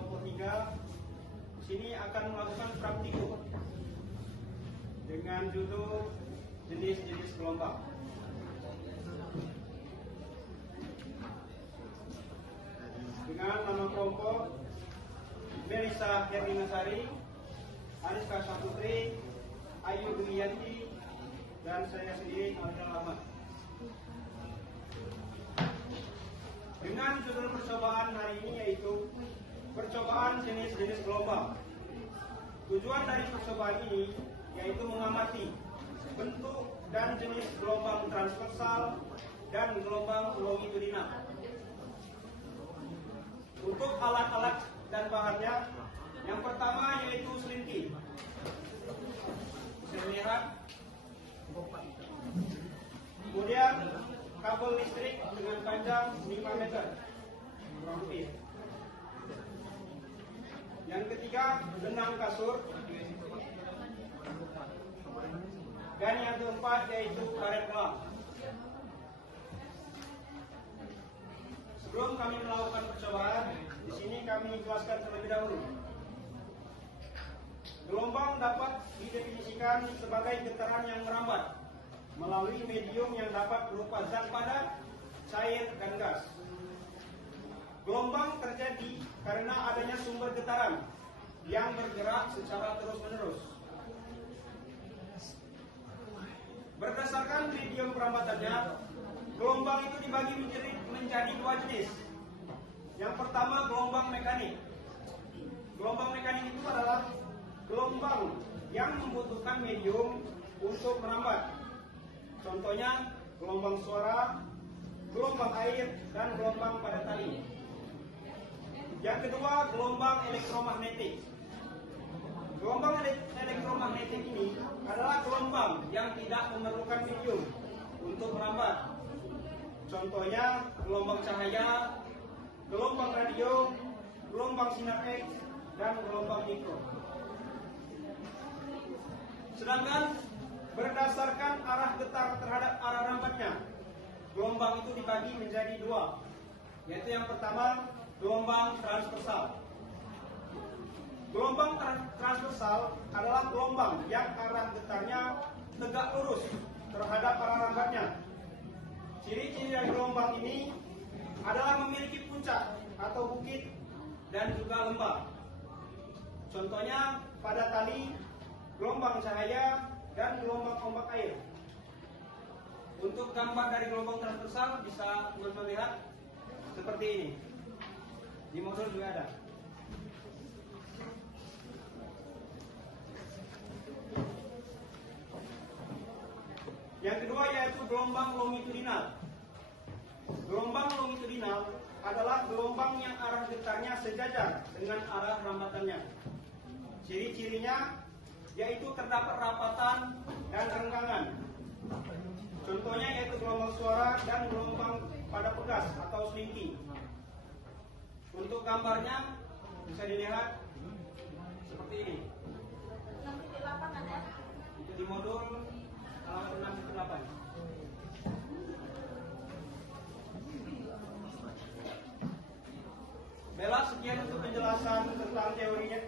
kelompok 3 sini akan melakukan praktikum dengan judul jenis-jenis gelombang. Dengan nama kelompok Melisa Herlina Sari, Ariska Saputri, Ayu Dumiyanti, dan saya sendiri Abdul Ahmad. Dengan judul percobaan hari ini yaitu percobaan jenis-jenis gelombang. Tujuan dari percobaan ini yaitu mengamati bentuk dan jenis gelombang transversal dan gelombang longitudinal. Untuk alat-alat dan bahannya, yang pertama yaitu selinti. Bisa lihat. Kemudian kabel listrik dengan panjang 5 meter. Kurang lebih. Yang ketiga, benang kasur. Dan yang keempat yaitu karet pelang. Sebelum kami melakukan percobaan, di sini kami jelaskan terlebih dahulu. Gelombang dapat didefinisikan sebagai getaran yang merambat melalui medium yang dapat berupa zat padat, cair, dan gas. Gelombang terjadi karena adanya sumber getaran yang bergerak secara terus-menerus. Berdasarkan medium perambatannya, gelombang itu dibagi menjadi dua jenis. Yang pertama, gelombang mekanik. Gelombang mekanik itu adalah gelombang yang membutuhkan medium untuk merambat. Contohnya, gelombang suara, gelombang air, dan gelombang pada tali. Yang kedua, gelombang elektromagnetik. Gelombang elektromagnetik ini adalah gelombang yang tidak memerlukan medium untuk merambat. Contohnya, gelombang cahaya, gelombang radio, gelombang sinar X, dan gelombang mikro. Sedangkan berdasarkan arah getar terhadap arah rambatnya, gelombang itu dibagi menjadi dua, yaitu yang pertama, gelombang transversal. Gelombang transversal adalah gelombang yang arah getarnya tegak lurus terhadap arah rambatnya. Ciri-ciri dari gelombang ini adalah memiliki puncak atau bukit dan juga lembah. Contohnya pada tali, gelombang cahaya, dan gelombang ombak air. Untuk gambar dari gelombang transversal bisa melihat seperti ini. Di modul juga ada. Yang kedua yaitu gelombang longitudinal. Gelombang longitudinal adalah gelombang yang arah getarnya sejajar dengan arah rambatannya. Ciri-cirinya yaitu terdapat rapatan dan renggangan. Contohnya yaitu gelombang suara dan gelombang pada pegas atau selinti. Untuk gambarnya bisa dilihat seperti ini. Itu di modul halaman 6-8. Baiklah, sekian untuk penjelasan tentang teorinya,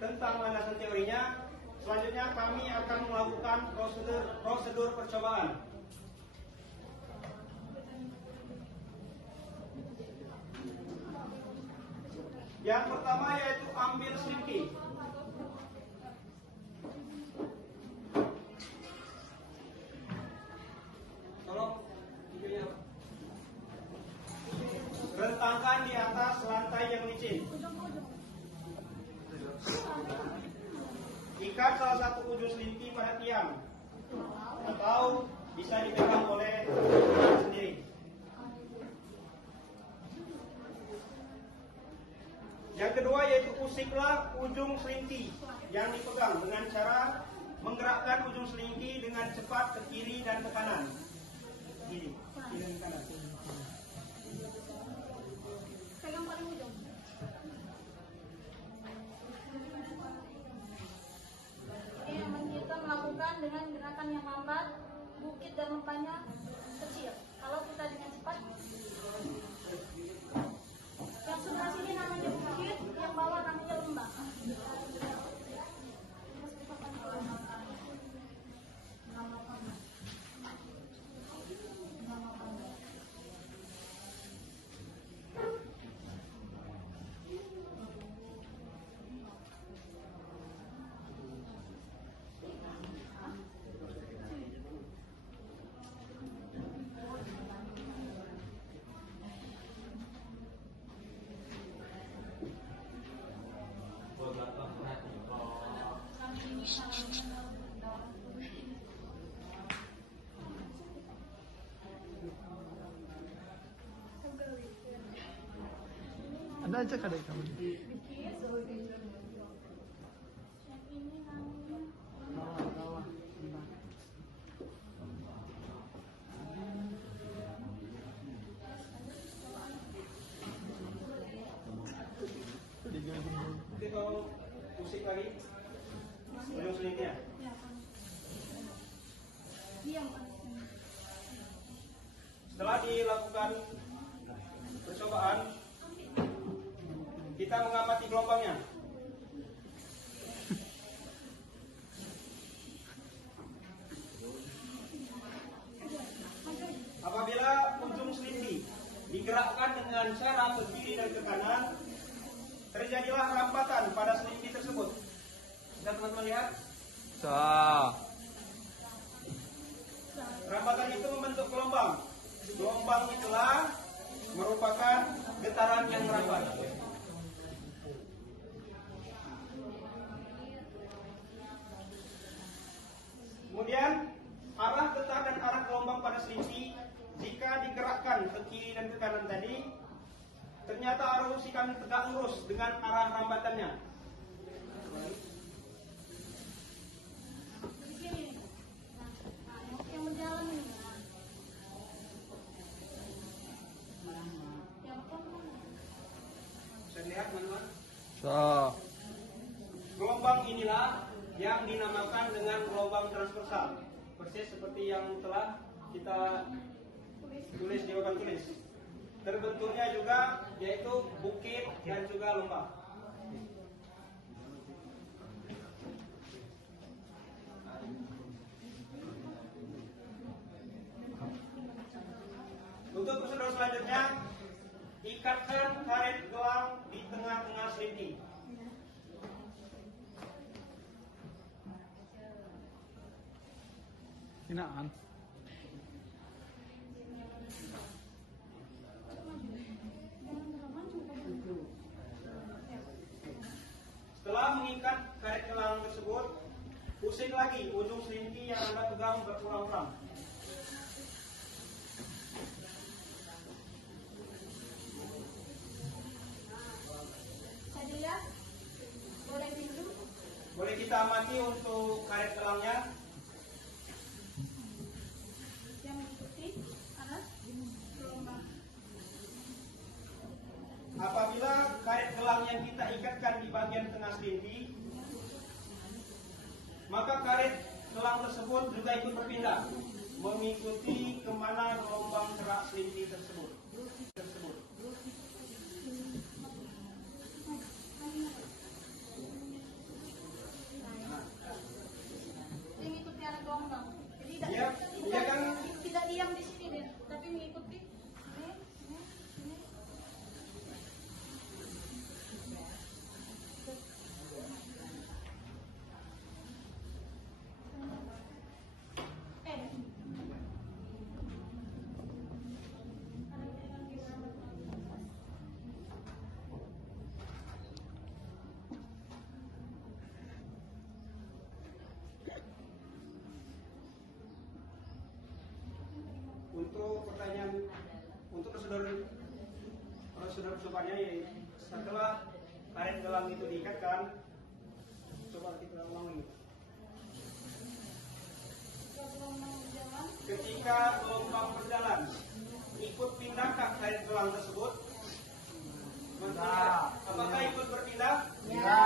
tentang landasan teorinya. Selanjutnya kami akan melakukan prosedur percobaan. Yang pertama yaitu ambil selinti. Tolong rentangkan di atas lantai yang licin. Ikat salah satu ujung selinti pada tiang atau bisa dipegang oleh sendiri. Yang kedua yaitu usiklah ujung selinti yang dipegang dengan cara menggerakkan ujung selinti dengan cepat ke kiri dan ke kanan. Kiri dan kanan. Pegang paling ujung. Ini yang kita melakukan dengan gerakan yang lambat, bukit dan lempahnya kecil. Kalau kita dengan cepat, yang sebelah sini namanya bukit, yang bawah Ada aja kadang kamu. Yang ini namanya Nanti kalau musik lagi, ujung selingnya. diam. Setelah dilakukan percobaan, kita mengamati gelombangnya. Apabila ujung selindi digerakkan dengan cara ke kiri dan ke kanan, terjadilah rambatan pada selindi tersebut. Bisa teman-teman lihat? Rambatan itu membentuk gelombang. Gelombang itulah merupakan getaran yang merambat. Kemudian arah getar dan arah gelombang pada selindi jika digerakkan ke kiri dan ke kanan tadi, ternyata arus ikan tegak lurus dengan arah rambatannya. Begini. Nah, yang berjalan ini. Yang Bisa lihat teman-teman? Gelombang inilah yang dinamakan dengan gelombang transversal, persis seperti yang telah kita tulis di papan tulis. Terbentuknya juga yaitu bukit dan juga lembah. Untuk prosedur selanjutnya, ikatkan karet gelang di tengah-tengah selindi. Hinaan. Setelah mengikat karet gelang tersebut, pusing lagi ujung selindi yang Anda pegang berulang-ulang. Bisa dilihat? Boleh dulu. Boleh kita amati untuk karet gelangnya. Yang mengikuti arah gelombang. Apabila karet gelang yang kita ikatkan di bagian tengah selindi, maka karet gelang tersebut juga ikut berpindah mengikuti kemana gelombang gerak selindi tersebut. Dia mengikuti arah gelombang. Jadi Iya, iya kan? tidak diam di sini dia, tapi mengikuti ini. Untuk pertanyaan, untuk prosedur percobaannya ya, setelah karet gelang itu diikatkan, coba kita ulangi. Gelombang berjalan. Ketika gelombang berjalan, ikut pindahkah karet gelang tersebut? Apakah ikut berpindah? Ya.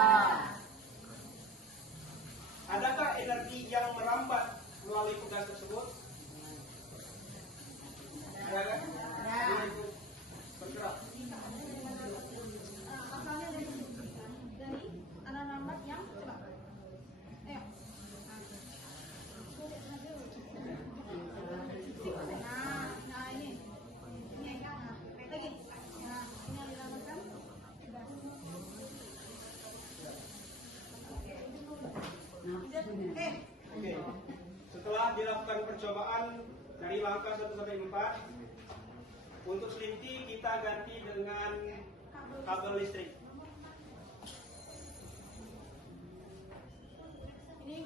Adakah energi yang merambat melalui pegas tersebut? Ada kan? Dia ikut bergerak. Asalnya dari arah lambat yang cepat. Ayo. Nah ini. Ini ya. Nah, lagi. Nah, ini yang dilakukan. Oke. Setelah dilakukan percobaan dari langkah 1 sampai 4, untuk selinti kita ganti dengan kabel listrik. Ini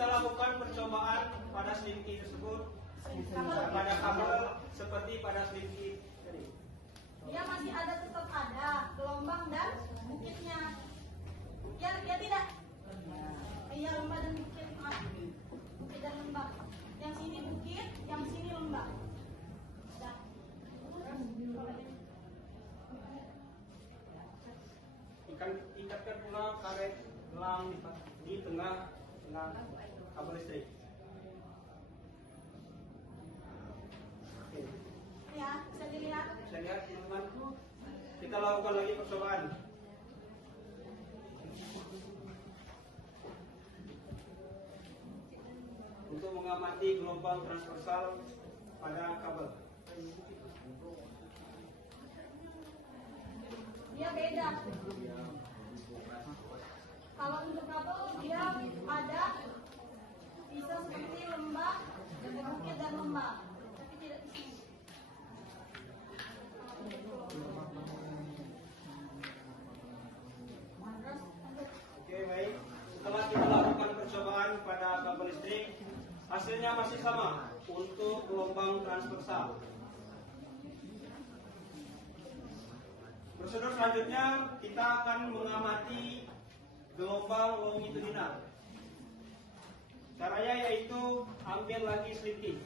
kita lakukan percobaan pada selingki tersebut pada kabel seperti pada selingki tadi. Dia masih ada, tetap ada gelombang dan bukitnya. Ya tidak. Iya, lembah dan bukit, maaf. Bukit dan lembah. Yang sini bukit, yang sini lembah. Dah. Ikatkan pula karet gelang di tengah kabel listrik. Oke. Ya, bisa dilihat. Bisa lihat teman-teman. Kita lakukan lagi percobaan. Untuk mengamati gelombang transversal pada kabel. Dia beda. Kalau untuk kabel dia ada bisa seperti lembah, bukit dan lembah, tapi tidak di sini. Oke, baik. Setelah kita lakukan percobaan pada kabel listrik, hasilnya masih sama untuk gelombang transversal. Prosedur selanjutnya kita akan mengamati gelombang longitudinal. Caranya yaitu ambil lagi selingki.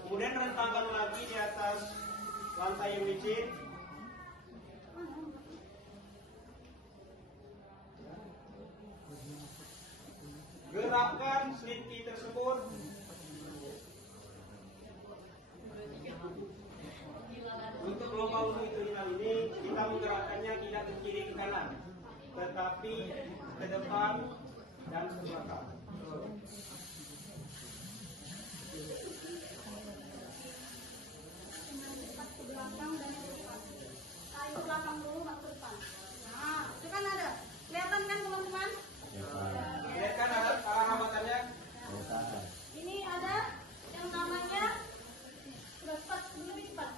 Kemudian rentangkan lagi di atas lantai yang licin. Gerakkan selingki tersebut untuk gelombang longitudinal ini kita menggerakkannya tidak ke kiri ke kanan, tetapi ke depan dan ke belakang. Ke belakang dan ke depan. Tarik ke belakang dulu, nggak ke depan. Nah, itu kan ada. Kelihatan kan teman-teman? Lihat kan arah hambatannya. Ini ada yang namanya sudah cepat, lebih cepat.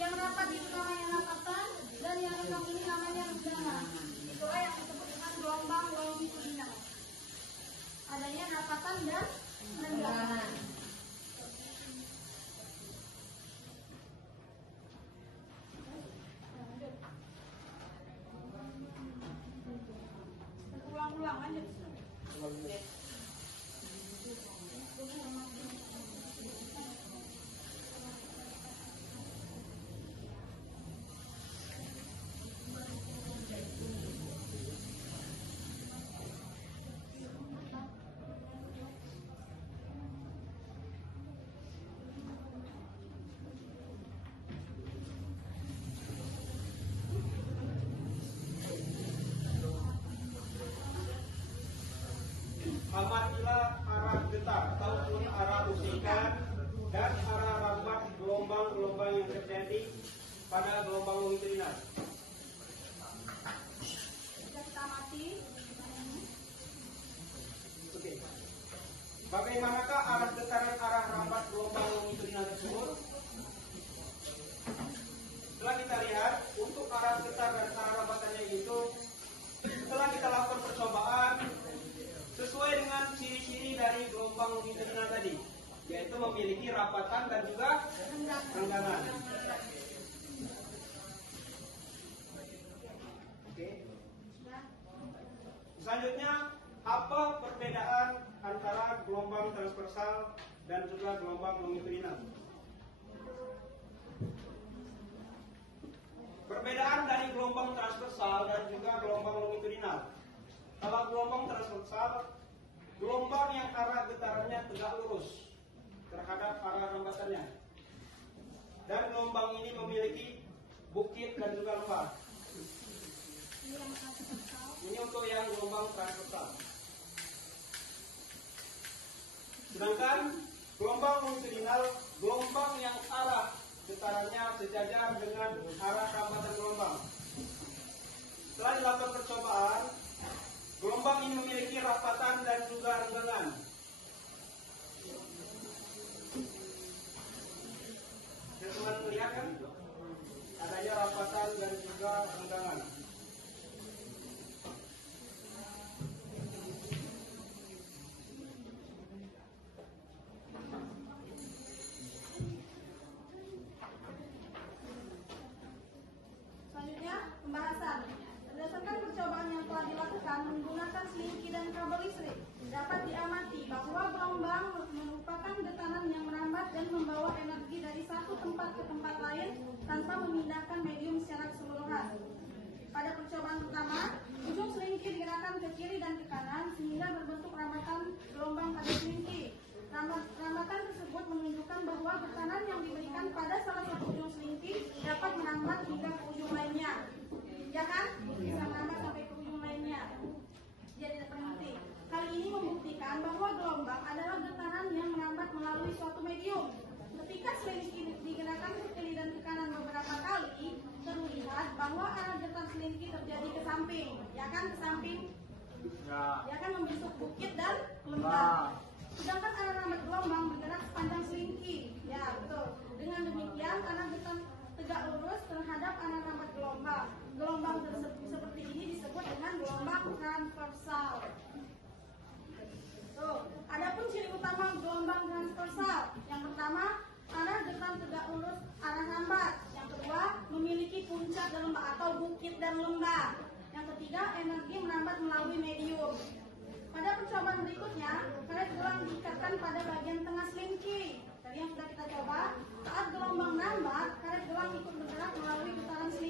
Yang rapat itu namanya rapatan dan yang renggang ini namanya renggangan. Itulah yang disebut dengan gelombang longitudinal. Adanya rapatan dan renggangan. Ulang-ulang aja. Amatilah arah getar ataupun arah usikan dan arah rambat gelombang-gelombang yang terjadi pada gelombang longitudinal. Sudah kita amati. Oke. Bagaimanakah arah getaran arah rambat gelombang longitudinal tersebut? Setelah kita lihat untuk arah getar dan arah rambatannya itu, setelah kita lakukan percobaan sesuai dengan ciri-ciri dari gelombang longitudinal tadi, yaitu memiliki rapatan dan juga renggangan. Oke. Selanjutnya, apa perbedaan antara gelombang transversal dan juga gelombang longitudinal? Perbedaan dari gelombang transversal dan juga gelombang longitudinal. Kalau gelombang transversal, gelombang yang arah getarannya tegak lurus terhadap arah rambatannya. Dan gelombang ini memiliki bukit dan juga lembah. Ini untuk yang gelombang transversal. Sedangkan gelombang longitudinal, gelombang yang arah getarannya sejajar dengan arah rambatan gelombang. Setelah dilakukan percobaan, gelombang ini memiliki rapatan dan juga renggangan. Teman-teman melihat kan? Adanya tenaga renggangan. Selanjutnya, pembahasan. Berdasarkan percobaan yang telah dilakukan menggunakan selingki dan kabel listrik, dapat diamati bahwa gelombang merupakan getaran yang merambat dan membawa energi dari satu tempat ke tempat lain tanpa memindahkan medium secara keseluruhan. Pada percobaan pertama, ujung selingki digerakkan ke kiri dan ke kanan sehingga berbentuk rambatan gelombang pada selingki. Rambatan tersebut menunjukkan bahwa getaran yang diberikan pada salah satu ujung selingki dapat merambat hingga ke ujung lainnya. Ya kan? Bisa merambat sampai ke ujung lainnya. Jadi tidak berhenti. Hal ini membuktikan bahwa gelombang adalah getaran yang merambat melalui suatu medium. Ketika selingki digerakkan ke kiri dan ke kanan beberapa kali, terlihat bahwa arah getar selingki terjadi ke samping. Ya kan? Ke samping. Ya kan, membentuk bukit dan lembah. Sedangkan arah rambat gelombang bergerak sepanjang selingki. Ya, betul. Dengan demikian, arah getar tegak lurus terhadap arah rambat gelombang. Gelombang seperti ini disebut dengan gelombang transversal. Tuh, adapun ciri utama gelombang transversal. Yang pertama, arah getar tegak lurus arah rambat. Yang kedua, memiliki puncak dan lembah atau bukit dan lembah. Yang ketiga, energi merambat melalui medium. Pada percobaan berikutnya, karet gelang diikatkan pada bagian tengah selingki. Tadi yang sudah kita coba, saat gelombang merambat, karet gelang ikut bergerak melalui getaran selingki.